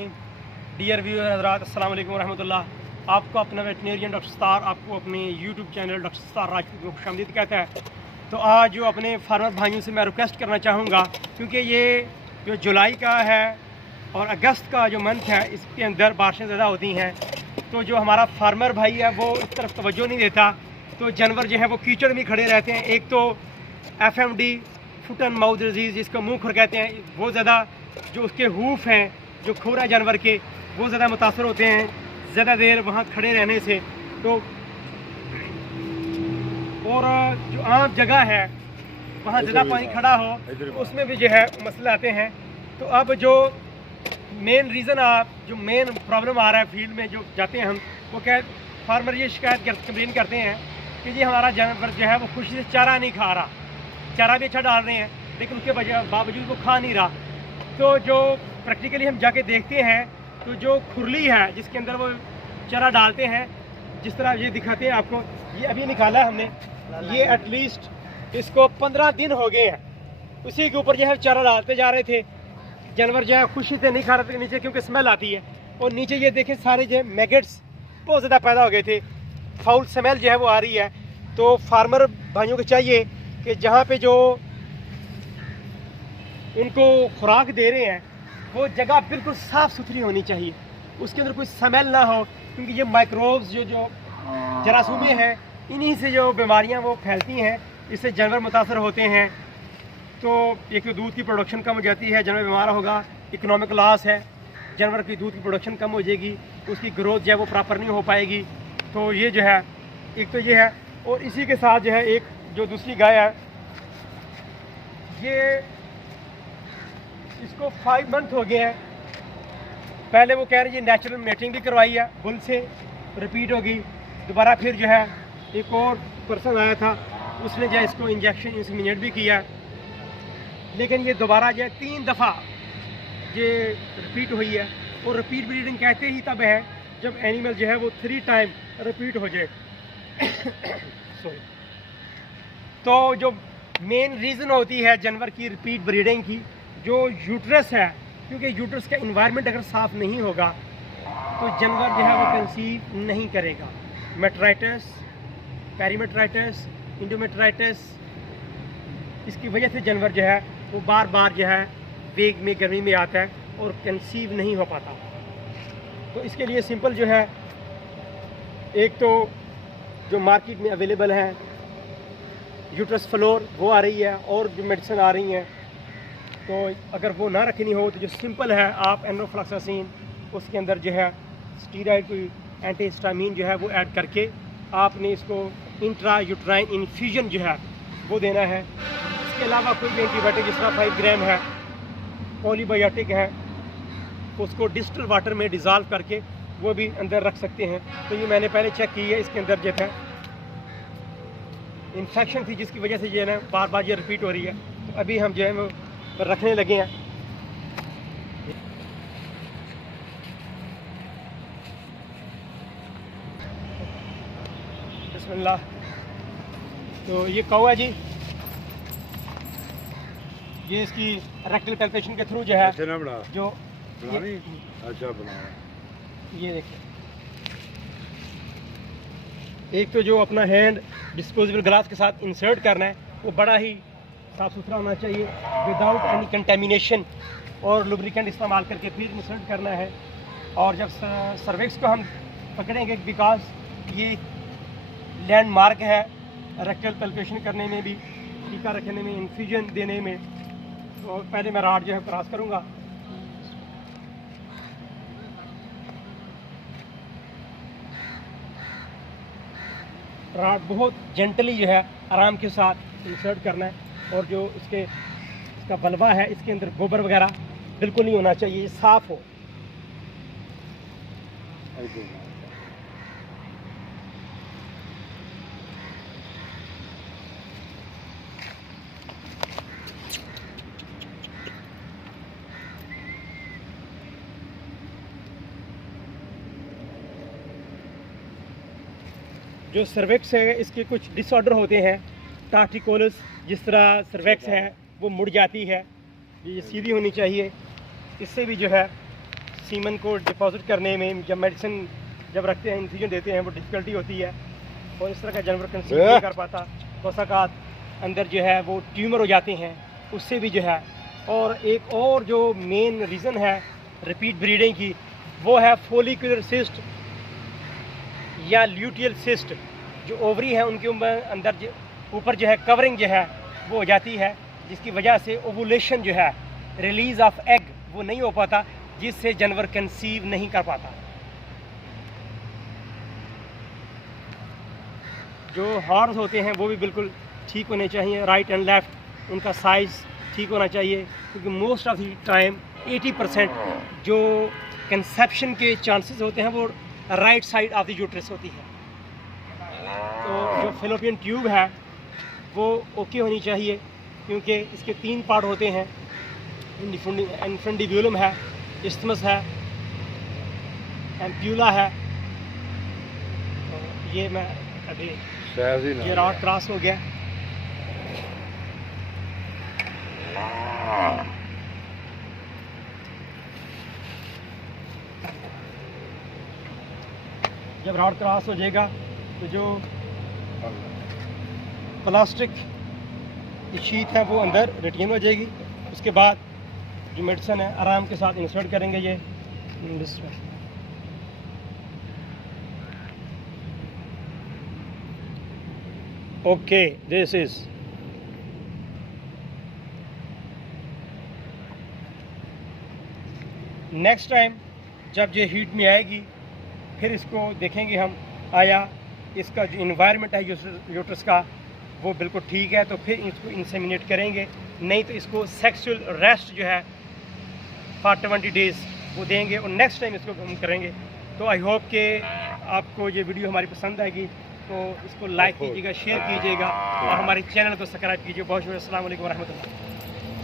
Dear viewer हज़रात, अस्सलाम वालेकुम रहमतुल्लाह। आपको अपना वेटनेरियन डॉक्टर स्टार आपको अपने YouTube channel doctor star Rajput को खुशामदीद कहता है। तो आज जो अपने फार्मर भाइयों से मैं रिक्वेस्ट करना चाहूँगा, क्योंकि ये जो जुलाई का है और अगस्त का जो मंथ है, इसके अंदर बारिशें ज़्यादा होती हैं, तो जो हमारा फार्मर भाई है वो इस तरफ तवज्जो नहीं देता, तो जानवर जो है वो कीचड़ में खड़े रहते हैं। एक तो FMD foot and mouth disease, जिसको मुँह खुर कहते हैं, वो ज़्यादा जो उसके हूफ हैं, जो खुर है जानवर के, वो ज़्यादा मुतासर होते हैं ज़्यादा देर वहाँ खड़े रहने से। तो और जो आम जगह है वहाँ ज़्यादा पानी खड़ा हो तो उसमें भी जो है मसले आते हैं। तो अब जो मेन रीज़न जो मेन प्रॉब्लम आ रहा है फील्ड में जो जाते हैं हम, वो क्या फार्मर ये शिकायत कंप्लेन करते हैं कि जी हमारा जानवर जो है वो खुशी से चारा नहीं खा रहा, चारा भी अच्छा डाल रहे हैं लेकिन उसके बावजूद वो खा नहीं रहा। तो जो प्रैक्टिकली हम जाके देखते हैं तो जो खुरली है जिसके अंदर वो चारा डालते हैं, जिस तरह ये दिखाते हैं आपको, ये अभी निकाला हमने, ये एटलीस्ट इसको 15 दिन हो गए हैं। उसी के ऊपर जो है चारा डालते जा रहे थे, जानवर जो है खुशी से नहीं खा रहे थे नीचे, क्योंकि स्मेल आती है। और नीचे ये देखें सारे जो मैगेट्स बहुत ज़्यादा पैदा हो गए थे, फाउल स्मेल जो है वो आ रही है। तो फार्मर भाइयों को चाहिए कि जहाँ पे जो उनको खुराक दे रहे हैं वो जगह बिल्कुल साफ़ सुथरी होनी चाहिए, उसके अंदर कोई स्मेल ना हो, क्योंकि ये माइक्रोब्स जो जरासूमें हैं, इन्हीं से जो बीमारियां वो फैलती हैं, इससे जानवर मुतासर होते हैं। तो एक तो दूध की प्रोडक्शन कम हो जाती है, जानवर बीमार होगा, इकोनॉमिक लॉस है, जानवर की दूध की प्रोडक्शन कम हो जाएगी, उसकी ग्रोथ जो है वो प्रॉपर नहीं हो पाएगी। तो ये जो है एक तो ये है, और इसी के साथ जो है एक जो दूसरी गाय है, ये इसको 5 मंथ हो गए हैं। पहले वो कह रहे हैं नेचुरल मेटिंग भी करवाई है, बुल से रिपीट होगी, दोबारा फिर जो है एक और पर्सन आया था, उसने जो है इसको इंजेक्शन इंसेमिनेट भी किया, लेकिन ये दोबारा जो है 3 दफ़ा ये रिपीट हुई है। और रिपीट ब्रीडिंग कहते ही तब है जब एनिमल जो है वो 3 टाइम रिपीट हो जाए। सॉरी। तो जो मेन रीज़न होती है जानवर की रिपीट ब्रीडिंग की, जो यूट्रस है, क्योंकि यूट्रस का इन्वायरमेंट अगर साफ़ नहीं होगा तो जानवर जो है वो कंसीव नहीं करेगा। मेट्राइटिस, पेरीमेट्राइटिस, इंडोमेट्राइटिस, इसकी वजह से जानवर जो है वो बार बार जो है वेग में गर्मी में आता है और कंसीव नहीं हो पाता। तो इसके लिए सिंपल जो है, एक तो जो मार्केट में अवेलेबल है यूट्रस फ्लोर वो आ रही है, और जो मेडिसिन आ रही हैं, तो अगर वो ना रखनी हो तो जो सिंपल है, आप एनोफ्लॉक्सासिन उसके अंदर जो है स्टीरॉइड कोई एंटीहिस्टामिन जो है वो ऐड करके आपने इसको इंट्रा यूट्राइन इन्फ्यूजन जो है वो देना है। इसके अलावा कोई भी एंटीबायोटिक जिस तरह 5 ग्राम है, पॉलीबायोटिक है, उसको डिस्टिल वाटर में डिज़ोल्व करके वो भी अंदर रख सकते हैं। तो ये मैंने पहले चेक की है, इसके अंदर जो है इन्फेक्शन थी जिसकी वजह से ये ना बार बार ये रिपीट हो रही है। तो अभी हम जो है वो रखने लगे हैं। बिस्मिल्लाह। तो ये कौ है जी, ये इसकी रेक्टल पैल्पेशन के थ्रू जो है जो अच्छा बना, ये देखिए, एक तो जो अपना हैंड डिस्पोजेबल ग्लास के साथ इंसर्ट करना है वो बड़ा ही साफ़ सुथरा होना चाहिए, विदाउट एनी कंटेमिनेशन, और लुब्रिकेंट इस्तेमाल करके फिर इंसर्ट करना है। और जब सर्विक्स को हम पकड़ेंगे, बिकॉज ये लैंडमार्क है रेक्टल पैल्पेशन करने में भी, टीका रखने में, इन्फ्यूजन देने में। तो पहले मैं राड जो है क्रॉस करूँगा, राड बहुत जेंटली जो है आराम के साथ इंसर्ट करना है। और जो इसका बलवा है, इसके अंदर गोबर वगैरह बिल्कुल नहीं होना चाहिए, साफ़ हो। जो सर्वेक्स है इसके कुछ डिसऑर्डर होते हैं, टार्टिकोलस जिस तरह सर्वेक्स है वो मुड़ जाती है, ये सीधी होनी चाहिए, इससे भी जो है सीमन को डिपॉजिट करने में, जब मेडिसिन जब रखते हैं, इन्फ्यूजन देते हैं, वो डिफ़िकल्टी होती है और इस तरह का जानवर कंसीव नहीं कर पाता। कोसाकात अंदर जो है वो ट्यूमर हो जाते हैं, उससे भी जो है। और एक और जो मेन रीज़न है रिपीट ब्रीडिंग की, वो है फोलिकुलर सिस्ट या ल्यूटियल सिस्ट। जो ओवरी है उनके अंदर ऊपर जो है कवरिंग जो है वो हो जाती है, जिसकी वजह से ओवुलेशन जो है, रिलीज़ ऑफ एग वो नहीं हो पाता, जिससे जानवर कंसीव नहीं कर पाता। जो हॉर्न्स होते हैं वो भी बिल्कुल ठीक होने चाहिए, राइट एंड लेफ़्ट उनका साइज़ ठीक होना चाहिए, क्योंकि मोस्ट ऑफ द टाइम 80% जो कंसेप्शन के चांसेस होते हैं वो right side of the uterus होती है। तो जो फेलोपियन ट्यूब है वो ओके होनी चाहिए, क्योंकि इसके 3 पार्ट होते हैं, इन्फेंडिब्यूलम है, इस्थमस है, एम्प्यूला है। तो ये मैं अभी ये रॉड क्रॉस हो गया। जब रॉड क्रॉस हो जाएगा तो जो प्लास्टिक की शीट है वो अंदर रिटेन हो जाएगी। उसके बाद जो मेडिसिन है आराम के साथ इंसर्ट करेंगे ये इसमें। Okay, this is next time जब ये हीट में आएगी फिर इसको देखेंगे हम, आया इसका जो इन्वायरमेंट है यूट्रस का वो बिल्कुल ठीक है, तो फिर इसको इंसेमिनेट करेंगे। नहीं तो इसको सेक्सुअल रेस्ट जो है फॉर 20 डेज़ वो देंगे और नेक्स्ट टाइम इसको हम करेंगे। तो आई होप कि आपको ये वीडियो हमारी पसंद आएगी, तो इसको लाइक कीजिएगा, शेयर कीजिएगा और हमारे चैनल को सब्सक्राइब कीजिए। बहुत शुक्रिया। अस्सलाम वालेकुम रहमतुल्लाह।